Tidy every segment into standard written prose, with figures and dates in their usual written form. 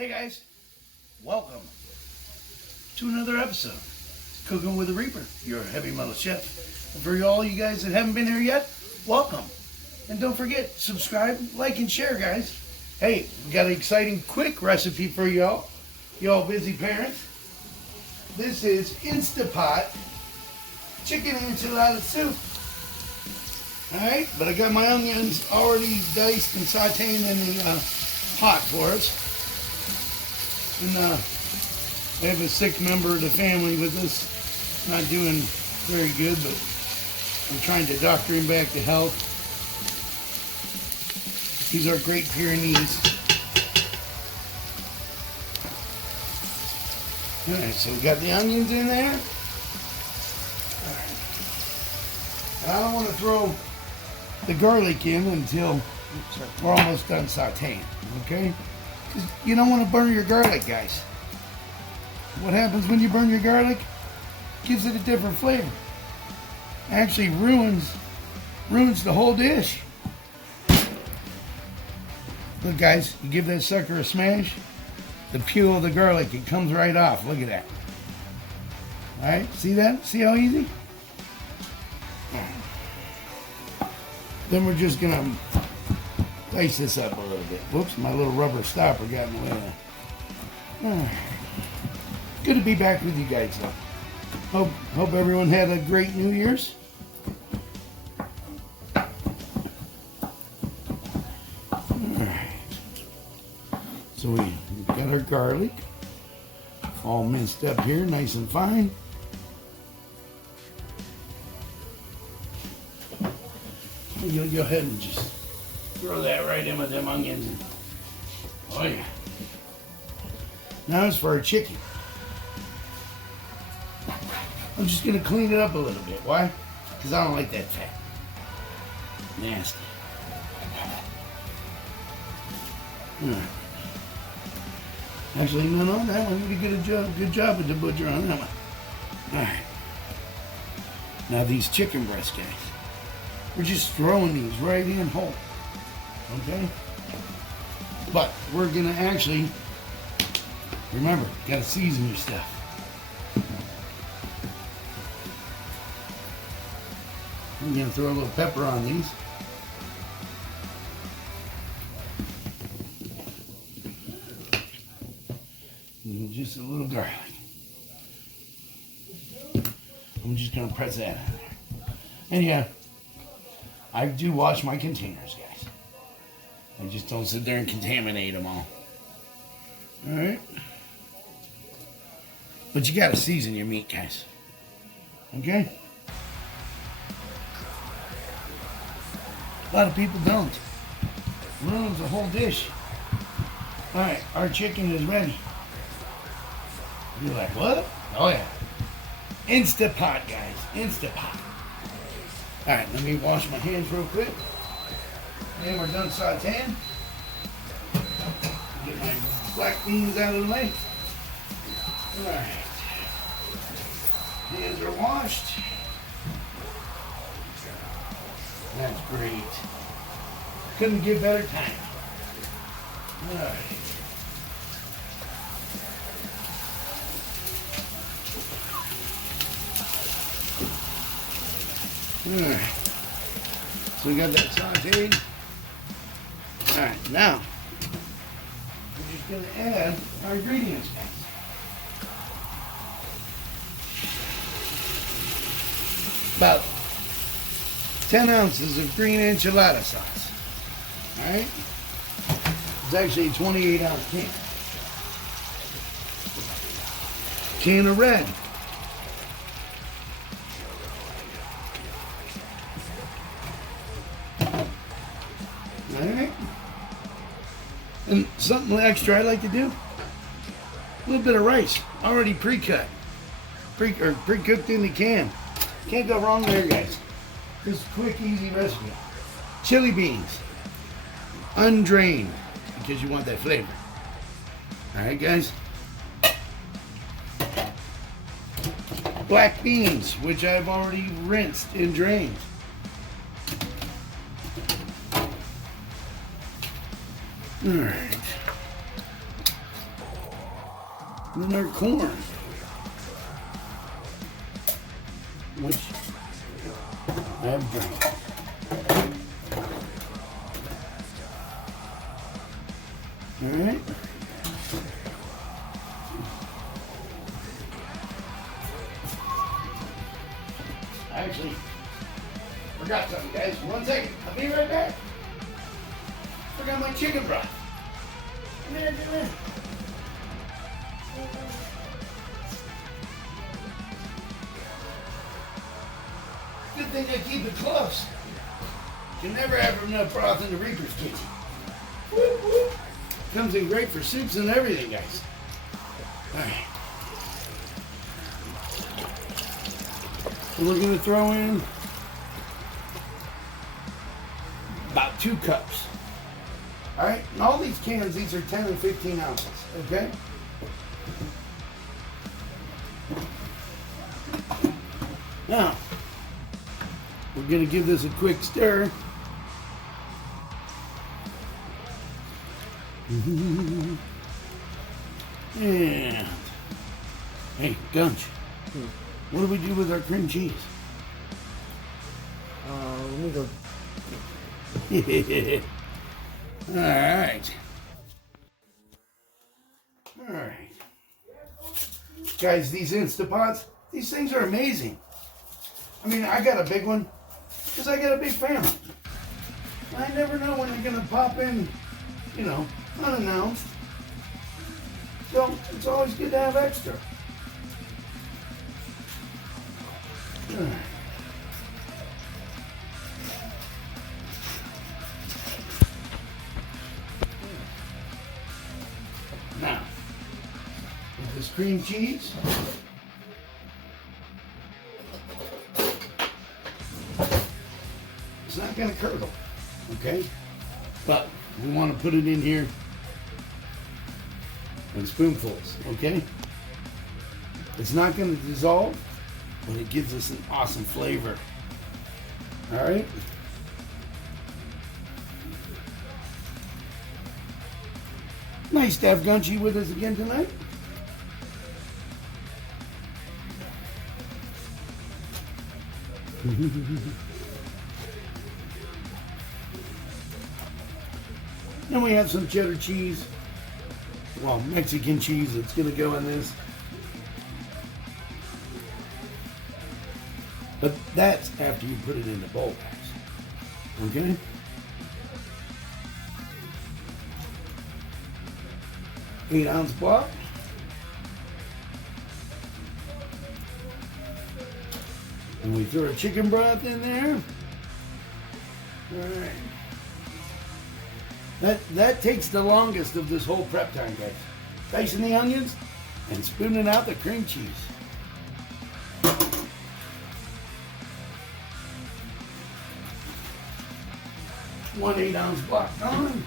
Hey guys, welcome to another episode of Cooking with the Reaper, your heavy metal chef. And for all you guys that haven't been here yet, welcome. And don't forget, subscribe, like, and share, guys. Hey, we got an exciting, quick recipe for y'all busy parents. This is Instapot chicken enchilada soup. Alright, but I got my onions already diced and sauteing in the pot for us. And I have a sick member of the family with us, not doing very good, but I'm trying to doctor him back to health. These are Great Pyrenees. Alright, so we got the onions in there. Alright. I don't want to throw the garlic in until we're almost done sauteing, okay? Because you don't want to burn your garlic, guys. What happens when you burn your garlic? Gives it a different flavor. Actually ruins the whole dish. Look, guys, you give that sucker a smash, the peel of the garlic, it comes right off. Look at that. Alright, see that? See how easy? Then we're just going to dice this up a little bit. Whoops, my little rubber stopper got in the way of that. Good to be back with you guys, though. Hope everyone had a great New Year's. Alright. So we've got our garlic all minced up here, nice and fine. You'll go ahead and just throw that right in with them onions. Oh yeah. Now it's for our chicken. I'm just going to clean it up a little bit. Why? Because I don't like that fat. Nasty. Actually, no, that one did a good job with the butcher on that one. Alright. Now these chicken breast guys. We're just throwing these right in whole. Okay? But we're going to actually, remember, got to season your stuff. I'm going to throw a little pepper on these. And just a little garlic. I'm just going to press that in there. And yeah, I do wash my containers, guys. I just don't sit there and contaminate them all. Alright? But you gotta season your meat, guys. Okay? A lot of people don't. Ruins the whole dish. Alright, our chicken is ready. You're like, what? Oh yeah. Instapot, guys. Instapot. Alright, let me wash my hands real quick. And we're done sauteing. Get my black beans out of the way. Alright. Hands are washed. That's great. Couldn't get better time. Alright. Alright, so we got that sauteed. Alright, now we're just going to add our ingredients. About 10 ounces of green enchilada sauce. Alright, it's actually a 28-ounce can. Can of red. Alright. And something extra I like to do. A little bit of rice. Already pre-cut. Pre-cooked in the can. Can't go wrong there, guys. This quick, easy recipe. Chili beans. Undrained. Because you want that flavor. Alright, guys. Black beans, which I've already rinsed and drained. Alright. And then our corn, which I have drank. All right. I actually forgot something, guys. 1 second. I'll be right back. Forgot my chicken broth. Come here, come here. Good thing I keep it close. You never have enough broth in the Reaper's kitchen. Whoop, whoop. Comes in great for soups and everything, guys. All right. So we're going to throw in about 2 cups. All right, and all these cans, these are 10 and 15 ounces, okay? Now, we're going to give this a quick stir. And, hey, Gunch, what do we do with our cream cheese? Let me go. All right. All right. Guys, these Instapots, these things are amazing. I mean, I got a big one because I got a big family. I never know when they're going to pop in, you know, unannounced. So it's always good to have extra. All right. Now, with this cream cheese, it's not going to curdle, okay? But we want to put it in here in spoonfuls, okay? It's not going to dissolve, but it gives us an awesome flavor. All right? Nice to have Gunchy with us again tonight. Then we have some cheddar cheese. Well, Mexican cheese that's going to go in this. But that's after you put it in the bowl, guys. Okay? Eight-ounce block. And we throw a chicken broth in there. All right. That takes the longest of this whole prep time, guys. Dicing the onions and spooning out the cream cheese. 1 8-ounce block on.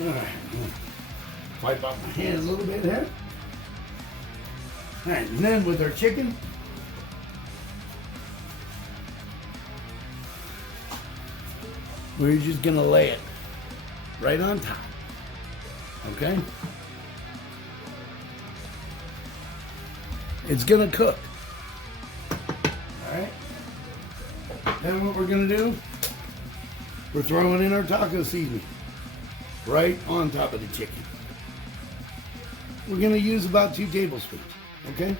All right. Wipe off my hands a little bit here. All right, and then with our chicken, we're just gonna lay it right on top, okay? It's gonna cook, all right? Then what we're gonna do, we're throwing in our taco seasoning right on top of the chicken. We're gonna use about 2 tablespoons, okay?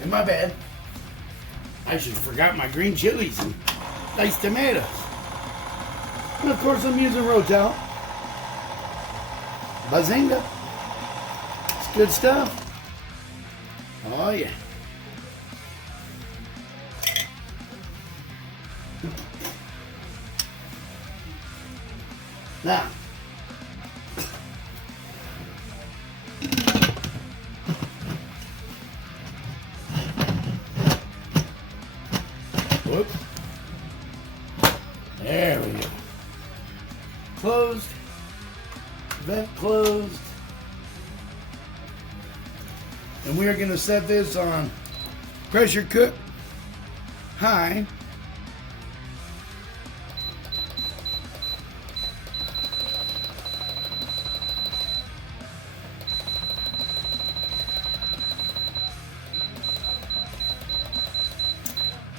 And my bad. I should have forgot my green chilies and diced tomatoes. And of course I'm using Rotel. Bazinga. It's good stuff. Oh yeah. Now, whoops. There we go. Closed. Vent closed. And we are going to set this on pressure cook, high.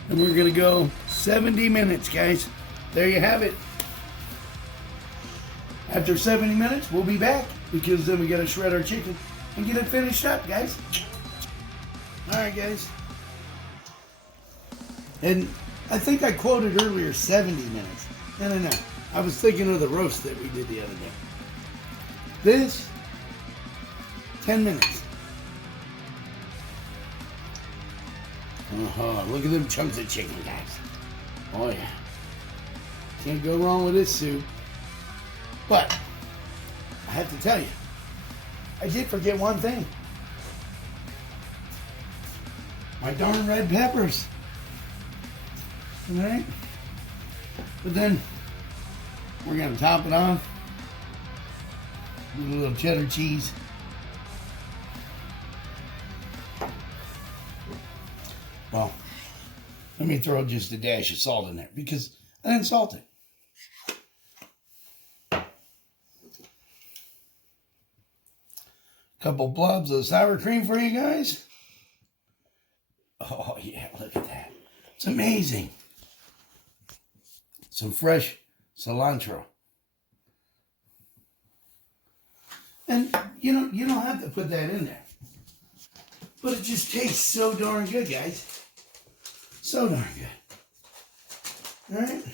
And we're going to go 70 minutes, guys. There you have it. After 70 minutes, we'll be back because then we got to shred our chicken and get it finished up, guys. All right, guys. And I think I quoted earlier 70 minutes. No. I was thinking of the roast that we did the other day. This, 10 minutes. Look at them chunks of chicken, guys. Oh, yeah. Can't go wrong with this soup. But, I have to tell you, I did forget one thing. My darn red peppers. Alright? But then, we're going to top it off with a little cheddar cheese. Well, let me throw just a dash of salt in there because I didn't salt it. Couple blobs of sour cream for you guys. Oh yeah, look at that. It's amazing. Some fresh cilantro. And you don't have to put that in there. But it just tastes so darn good, guys. So darn good. Alright?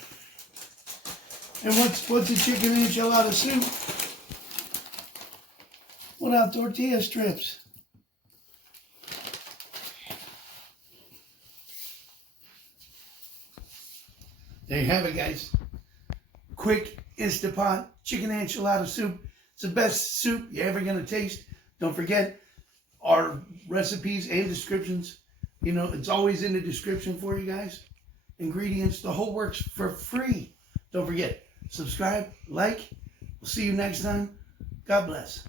And what's a chicken enchilada soup without tortilla strips? There you have it, guys. Quick Instapot chicken enchilada soup. It's the best soup you're ever going to taste. Don't forget our recipes and descriptions. You know, it's always in the description for you guys. Ingredients, the whole works for free. Don't forget, subscribe, like. We'll see you next time. God bless.